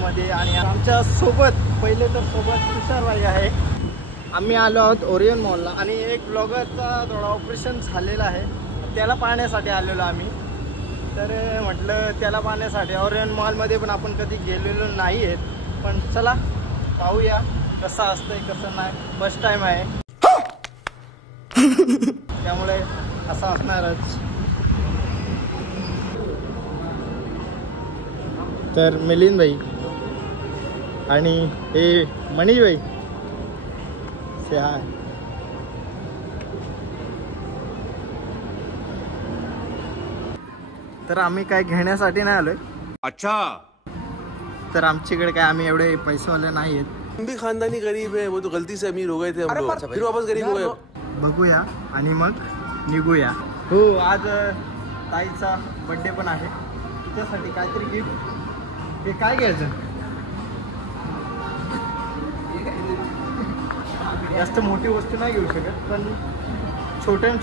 व्हिडिओमध्ये. आणि आमच्या सोबत पहिले तर सोबत तुषारबाई आहे. आम्ही आलो आहोत ओरियन मॉलला आणि एक ब्लॉगरचा थोडा ऑपरेशन झालेला आहे, त्याला पाहण्यासाठी आलेलो आम्ही. तर म्हटलं त्याला पाहण्यासाठी ओरियन मॉलमध्ये पण आपण कधी गेलेलो नाही आहेत, पण चला पाहूया कसं असतंय कसं नाही. फर्स्ट टाइम आहे त्यामुळे असं असणारच. तर मिलिंद भाई आणि हे मनीष भाई से हाय. तर आम्ही काय घेण्यासाठी नाही आलोय. अच्छा. तर आमच्याकडे काय आम्ही एवढे पैसेवाले नाही आहेत. हम भी खानदानी गरीब है, वो तो गलती से अमीर हो गए थे हम लोग, फिर वापस गरीब हो गए. बघूया आणि मग निघूया. हो, आज ताईचा बर्थडे पण आहे, त्यासाठी काहीतरी गिफ्ट. हे काय घ्यायचं? जास्त मोठी वस्तू नाही घेऊ शकत, पण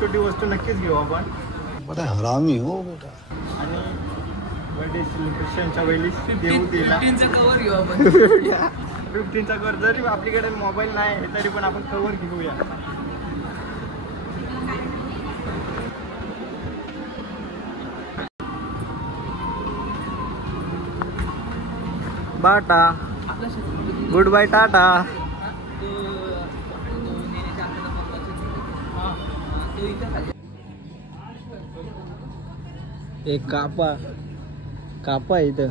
छोटी वस्तू नक्कीच घेऊ आपण. बड़ा हरामी हो बेटा. आणि बर्थडे सेलिब्रेशनच्या वेळी देऊ दिला 15चा कवर घेऊ आपण. 15चा कवर. जरी आपल्याकडे मोबाईल नाही तरी पण आपण कवर घेऊया. बाटा गुड बाय टाटा. एक कापा इथं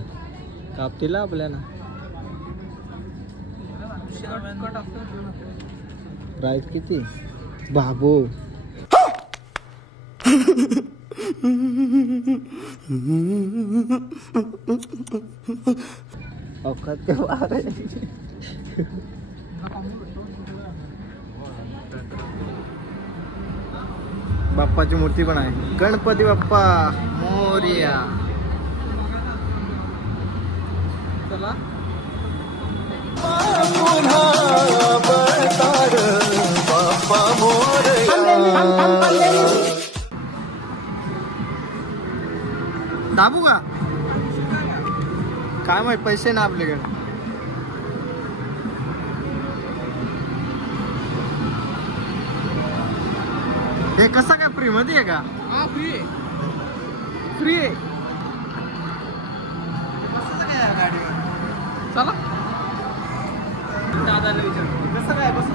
कापतीला आपल्याला. प्राइस किती बाबू? औकात के बारे. बाप्पाची मूर्ती पण आहे. गणपती बाप्पा मोरया. चला दाबू का काय माहित, पैसे ना आपल्याकडे. हे कसं काय फ्री मध्ये आहे का? हा, फ्री आहे. फ्री आहे. कसं काय गाडीवर? चला दादाला विचार कसं काय बस.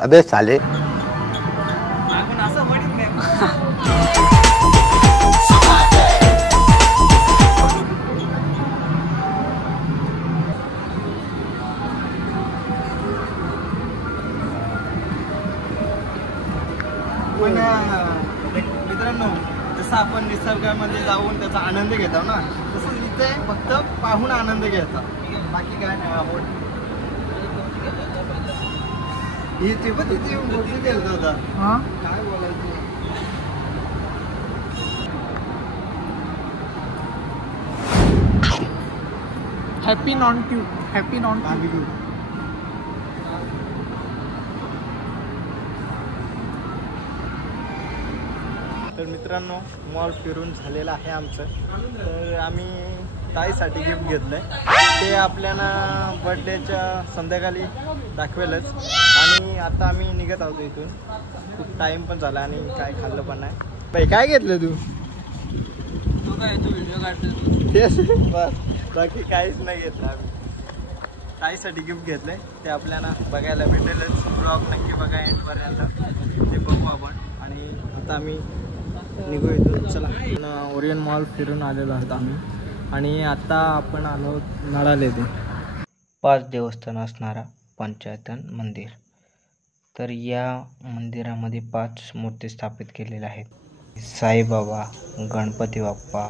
अबे साले आपण असं म्हणत नाही. पण मित्रांनो, जसं आपण निसर्गामध्ये जाऊन त्याचा आनंद घेतो ना, तसं इथे फक्त पाहून आनंद घ्यायचा, बाकी काय नाही. आवड ही ते पण तिथे मोठी गेलं होता. काय बोलायचं. Happy non Q. Happy non Q. तर मित्रांनो, मॉल फिरून झालेलं आहे आमचं. तर आम्ही ताईसाठी गिफ्ट घेतलं आहे, ते आपल्याला बर्थडेच्या संध्याकाळी दाखवेलच. आणि आता आम्ही निघत आहोत इथून. खूप टाईम पण झाला आणि काय खाल्लं पण नाही. बाई काय घेतलं तू? व्हिडिओ काढतो. तेच बस, बाकी काहीच नाही घेतलं आम्ही. ताईसाठी गिफ्ट घेतलंय, ते आपल्याला बघायला भेटेलच. ब्लॉग नक्की बघा एंडपर्यंत, ते बघू आपण. आणि आता आम्ही निघू इथून. चला, ओरियन मॉल फिरून आलेलो आहोत आम्ही. आणि आता आपण आलो आहोत नळाले ते 5 देवस्थान असणारा पंचायतन मंदिर. तर या मंदिरामध्ये 5 मूर्ती स्थापित केलेल्या आहेत. साईबाबा, गणपती बाप्पा,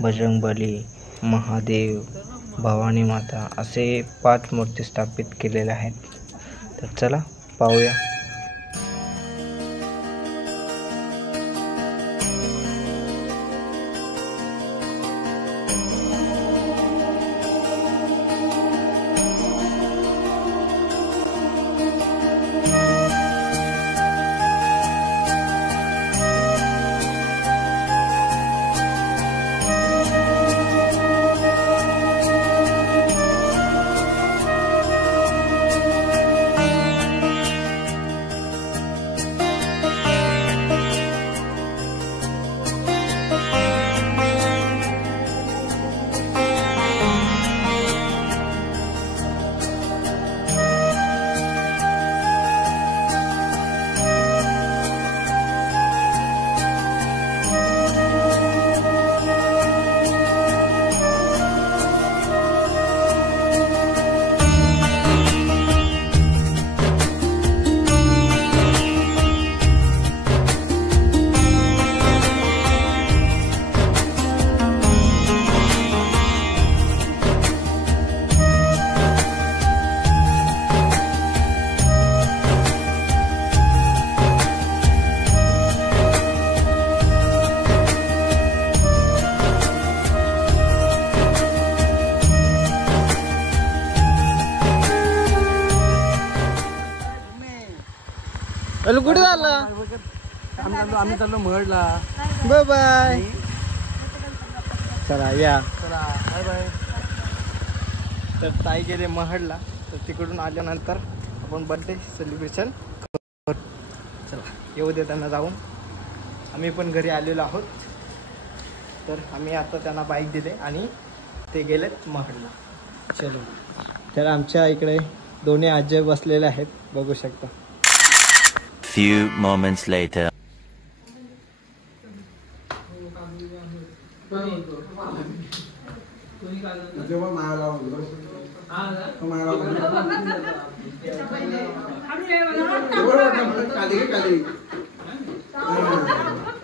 बजरंगबली, महादेव, भवानी माता असे 5 मूर्ती स्थापित केलेल्या आहेत. तर चला पाहूया. हॅलो कुठे झाला? आम्ही चाललो महडला. Bye bye. चला या. चला बाय बाय. तर ताई गेले महडला, तर तिकडून आल्यानंतर आपण बर्थडे सेलिब्रेशन करू. चला येऊ दे त्यांना जाऊन. आम्ही पण घरी आलेलो आहोत. तर आम्ही आता त्यांना बाईक दिले आणि ते गेलेत महडला. चलो. तर आमच्या इकडे दोन्ही आजी बसलेले आहेत, बघू शकता. Few moments later.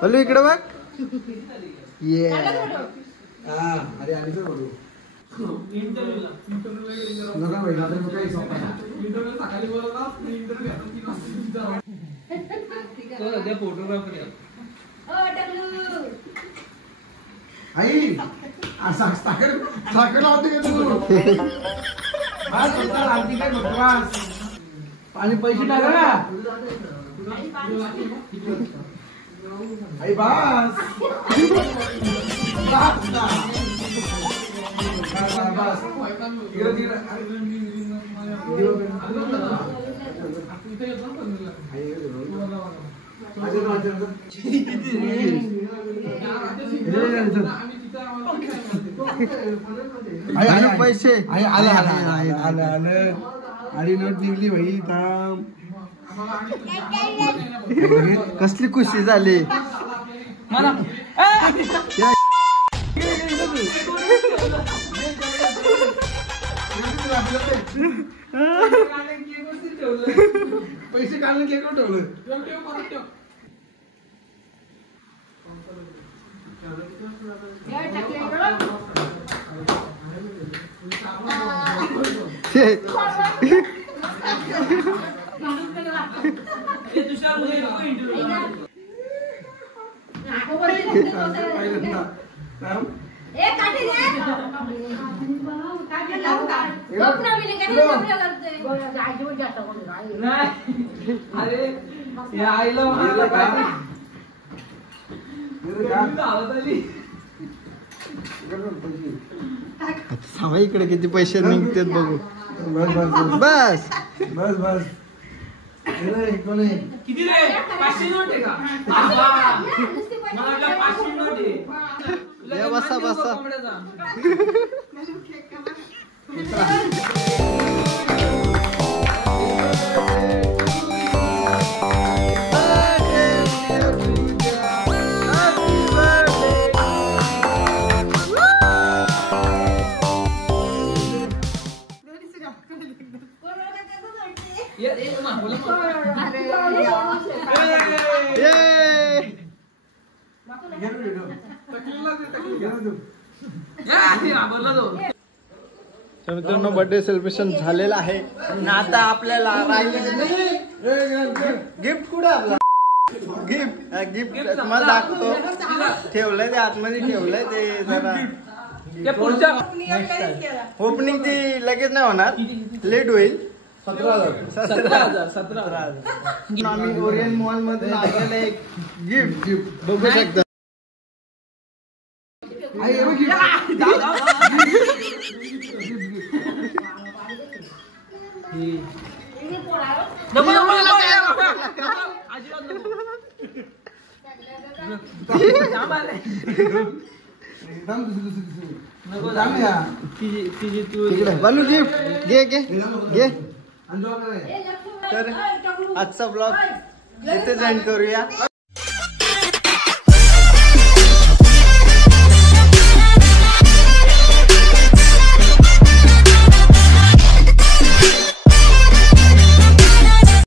हॅलो इकडे बघ. ये अरे आणि आई साखर लावते का तू? आणि पैसे टाका आई बास. पैसे आलं आणि नोट निघली भाई. थांब. कसली खुशी झाली मला. पैसे काढून केक ठेवलं. सवा इकडे किती पैसे निघतात बघू. बस बस बस. किती रे? 500 नोट आहे का? मला 500 नोट आहे. या बसा बसा. तर मित्रांनो बर्थडे सेलिब्रेशन झालेलं आहे. आता आपल्याला गिफ्ट कुठे आपला गिफ्ट तुम्हाला दाखवतो. ठेवलंय ते आतमध्ये ठेवलंय ते जरा पुढच्या ओपनिंग ती लगेच नाही होणार, लेट होईल. 17,000 आम्ही ओरियन मॉल मध्ये आलेलं एक गिफ्ट बघू शकता. बालू गिफ्ट घे घे घे. तर आजचा ब्लॉग इथे एंड करूया.